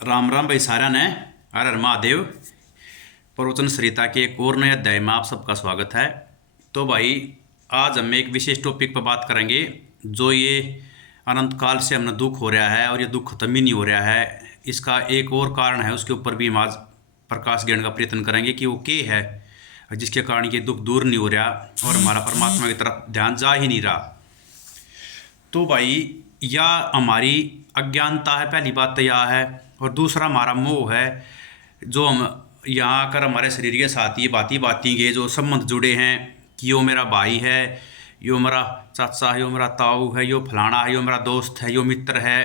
राम राम भाई सारा ने। हर हर महादेव। प्रवचन सरिता के एक और नए अध्याय में आप सबका स्वागत है। तो भाई आज हम एक विशेष टॉपिक पर बात करेंगे। जो ये अनंत काल से हमें दुख हो रहा है और ये दुख खत्म ही नहीं हो रहा है, इसका एक और कारण है, उसके ऊपर भी हम आज प्रकाश देने का प्रयत्न करेंगे कि वो क्या है जिसके कारण ये दुख दूर नहीं हो रहा और हमारा परमात्मा की तरफ ध्यान जा ही नहीं रहा। तो भाई या हमारी अज्ञानता है, पहली बात तो यह है, और दूसरा हमारा मोह है। जो हम यहाँ आकर हमारे शरीर के साथ ये बाती के जो संबंध जुड़े हैं कि यो मेरा भाई है, यो मेरा चाचा है, यो मेरा ताऊ है, यो फलाना है, यो मेरा दोस्त है, यो मित्र है।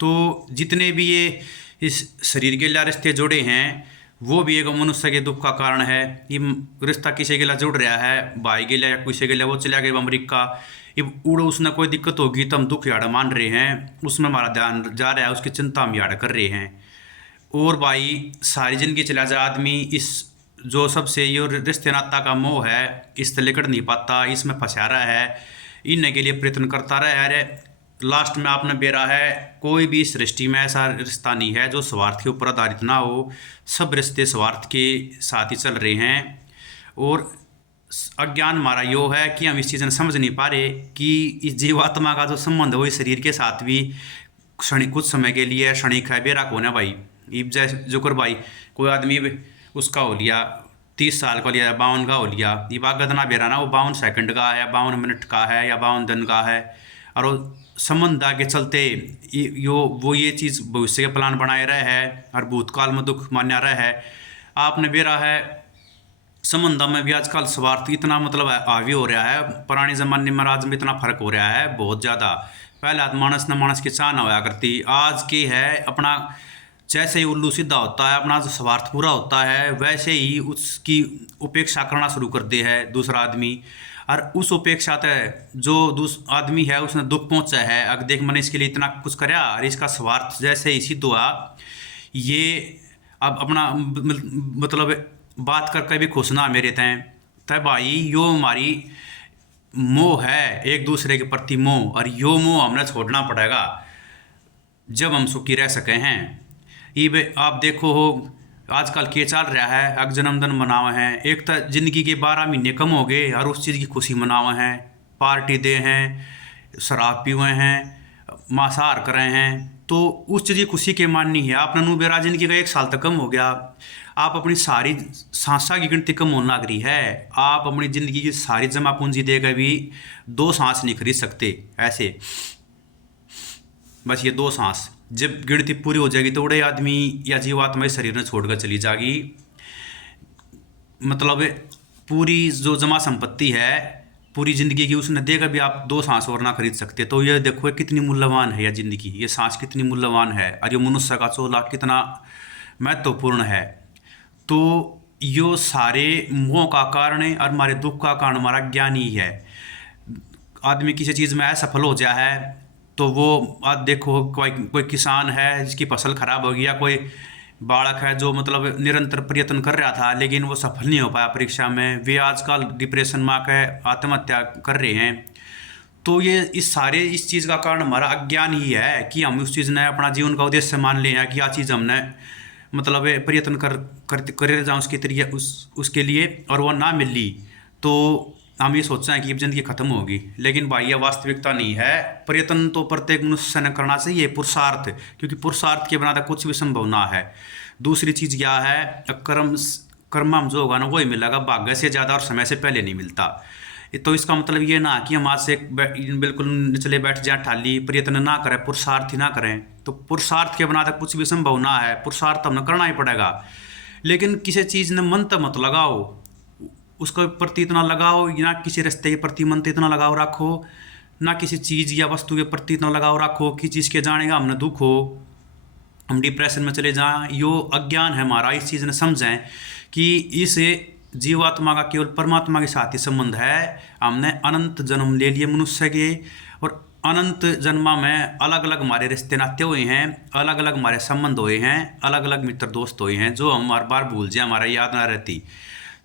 तो जितने भी ये इस शरीर के लिए रिश्ते जुड़े हैं वो भी एक मनुष्य के दुख का कारण है। ये रिश्ता किसी के लिए जुड़ रहा है, भाई के लिए या किसी के लिए, वो चला गया अमेरिका, ये उड़ो उसने कोई दिक्कत होगी तो हम दुख याड़ मान रहे हैं, उसमें हमारा ध्यान जा रहा है, उसकी चिंता हम याड़ कर रहे हैं। और भाई सारी जिंदगी चला जाए आदमी इस जो सबसे ये रिश्ते नाता का मोह है इस निकट नहीं पाता, इसमें फंसा रहा है, इनने के लिए प्रयत्न करता रहा है। अरे लास्ट में आपने बेरा है, कोई भी सृष्टि में ऐसा रिश्ता नहीं है जो स्वार्थ के ऊपर आधारित ना हो। सब रिश्ते स्वार्थ के साथ ही चल रहे हैं। और अज्ञान हमारा यो है कि हम इस चीज़ में समझ नहीं पा रहे कि इस जीवात्मा का जो संबंध है वो इस शरीर के साथ भी क्षणिक कुछ समय के लिए क्षणिक है। बेरा कौन है भाई, इब जैसे जोकर भाई कोई आदमी उसका हो लिया 30 साल का लिया, 52 का हो लिया, ये बात गदना बेरा ना, वो 52 सेकंड का है या 52 मिनट का है या 52 दिन का है। और वो संबंध आगे चलते वो ये चीज़ भविष्य के प्लान बनाए रहे है और भूतकाल में दुख मान्या रहे है। आपने बेरा है संबंधों में भी आजकल स्वार्थ इतना मतलब हावी हो रहा है। पुराने ज़माने में आज में इतना फर्क हो रहा है बहुत ज़्यादा। पहले मानस न मानस की चाह न होया करती, आज की है अपना जैसे ही उल्लू सीधा होता है, अपना जो स्वार्थ पूरा होता है वैसे ही उसकी उपेक्षा करना शुरू कर दे है दूसरा आदमी। और उस उपेक्षा तक जो आदमी है उसने दुख पहुंचा है, अगर देख मैंने इसके लिए इतना कुछ कराया और इसका स्वार्थ जैसे ही सिद्ध हुआ, ये अब अपना मतलब बात करके भी खुश ना मेरे तय तय भाई यो हमारी मोह है एक दूसरे के प्रति मोह, और यो मोह हमें छोड़ना पड़ेगा जब हम सुखी रह सके हैं। ये आप देखो हो आजकल के चल रहा है, अग जन्मदिन मनावे हैं, एक तो जिंदगी के 12 महीने कम हो गए और उस चीज़ की खुशी मनावे हैं, पार्टी दे हैं, शराब पीवे हैं, मांसाहार करें हैं। तो उस चीज़ की खुशी के माननी है आपने नू बेरा जिंदगी का 1 साल तक कम हो गया, आप अपनी सारी सांसा की गिनती कम होने लग रही है। आप अपनी ज़िंदगी की सारी जमा पूंजी देकर भी 2 सांस नहीं खरीद सकते ऐसे। बस ये 2 सांस जब गिनती पूरी हो जाएगी तो बड़े आदमी या जीवात्मा इस शरीर में छोड़कर चली जाएगी। मतलब पूरी जो जमा संपत्ति है पूरी ज़िंदगी की उसने देकर भी आप 2 सांस और ना खरीद सकते। तो ये देखो कितनी मूल्यवान है यह ज़िंदगी, ये सांस कितनी मूल्यवान है और ये मनुष्य का चोला कितना महत्वपूर्ण है। तो यो सारे मोह का कारण है और हमारे दुख का कारण हमारा ज्ञान ही है। आदमी किसी चीज़ में असफल हो जाए है तो वो आज देखो कोई किसान है जिसकी फसल खराब हो गई, या कोई बालक है जो मतलब निरंतर प्रयत्न कर रहा था लेकिन वो सफल नहीं हो पाया परीक्षा में, वे आजकल डिप्रेशन में आकर आत्महत्या कर रहे हैं। तो ये इस चीज़ का कारण हमारा अज्ञान ही है कि हम उस चीज़ ने अपना जीवन का उद्देश्य मान ले हैं कि यह चीज़ हमने मतलब प्रयत्न कर जाऊँ उसके तरीके उसके लिए और वह ना मिली तो हम ये सोचते हैं कि अब जिंदगी खत्म होगी। लेकिन भाई यह वास्तविकता नहीं है। प्रयत्न तो प्रत्येक मनुष्य ने करना चाहिए, पुरुषार्थ, क्योंकि पुरुषार्थ के बिना तो कुछ भी संभव ना है। दूसरी चीज़ क्या है, कर्म हम जो होगा ना वही मिलेगा, भाग्य से ज़्यादा और समय से पहले नहीं मिलता। तो इसका मतलब ये ना कि हम आज से बिल्कुल निचले बैठ जाए ठाली, प्रयत्न ना करें, पुरुषार्थ ही ना करें। तो पुरुषार्थ के बिना तक कुछ भी संभव ना है, पुरुषार्थ हमें करना ही पड़ेगा। लेकिन किसी चीज़ ने मन तो मत लगाओ, उसके प्रति इतना लगाओ, ना किसी रिश्ते के प्रति मन इतना लगाव रखो, ना किसी चीज़ या वस्तु के प्रति इतना लगाव रखो कि चीज़ के जानेगा हमने दुख हो, हम डिप्रेशन में चले जाएं। यो अज्ञान है हमारा। इस चीज़ ने समझें कि इस जीवात्मा का केवल परमात्मा के साथ ही संबंध है। हमने अनंत जन्म ले लिए मनुष्य के, और अनंत जन्मा में अलग अलग हमारे रिश्ते नाते हुए हैं, अलग अलग हमारे संबंध हुए हैं, अलग अलग मित्र दोस्त हुए हैं जो हम हर बार भूल जाए, हमारा याद ना रहती।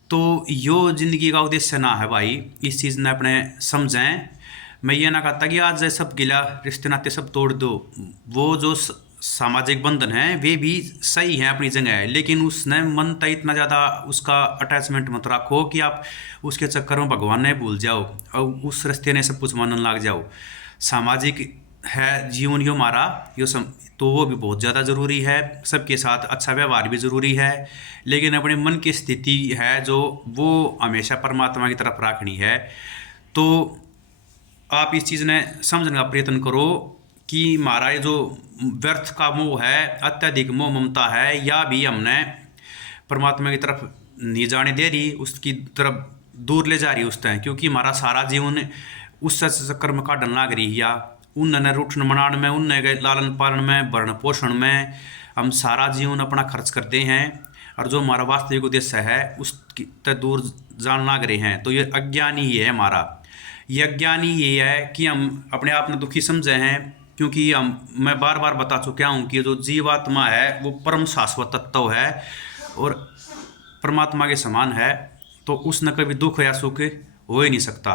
तो यो जिंदगी का उद्देश्य ना है भाई, इस चीज़ ने अपने समझें। मैं ये ना कहता कि आज सब गिला रिश्ते नाते सब तोड़ दो, वो जो सामाजिक बंधन हैं वे भी सही हैं अपनी जगह, लेकिन उसने मन तक इतना ज़्यादा उसका अटैचमेंट मत रखो कि आप उसके चक्कर में भगवान ने भूल जाओ और उस रास्ते ने सब कुछ मानने लग जाओ। सामाजिक है जीवन यो हमारा तो वो भी बहुत ज़्यादा ज़रूरी है, सबके साथ अच्छा व्यवहार भी ज़रूरी है, लेकिन अपने मन की स्थिति है जो वो हमेशा परमात्मा की तरफ रखनी है। तो आप इस चीज़ ने समझने का प्रयत्न करो कि हमारा ये जो व्यर्थ का मोह है, अत्यधिक मोह ममता है, या भी हमने परमात्मा की तरफ नहीं जाने दे रही, उसकी तरफ दूर ले जा रही उस टाइम, क्योंकि हमारा सारा जीवन उस चक्कर में काटन लाग रही या उनने रूठन मनाण में, उनने लालन पालन में, भरण पोषण में हम सारा जीवन अपना खर्च करते हैं, और जो हमारा वास्तविक उद्देश्य है उसकी तक दूर जान लाग रहे हैं। तो ये अज्ञानी ही है हमारा, ये अज्ञानी ये है कि हम अपने आप में दुखी समझे हैं, क्योंकि मैं बार बार बता चुका हूँ कि जो जीवात्मा है वो परम शाश्वत तत्व है और परमात्मा के समान है, तो उसने कभी दुख या सुख हो ही नहीं सकता।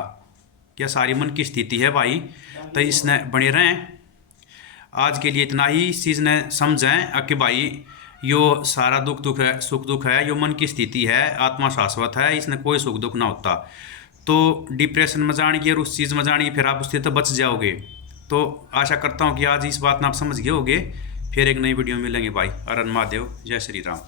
क्या सारी मन की स्थिति है भाई, तो इसने बने रहें। आज के लिए इतना ही, इस चीज़ ने समझें कि भाई यो सारा दुख है, सुख दुख है, यो मन की स्थिति है, आत्मा शाश्वत है, इसने कोई सुख दुख ना होता। तो डिप्रेशन में जाएंगे और उस चीज़ में जाएंगे, फिर आप उससे तो बच जाओगे। तो आशा करता हूँ कि आज इस बात में आप समझ गए होगे। फिर एक नई वीडियो में मिलेंगे भाई। हर हर महादेव, जय श्री राम।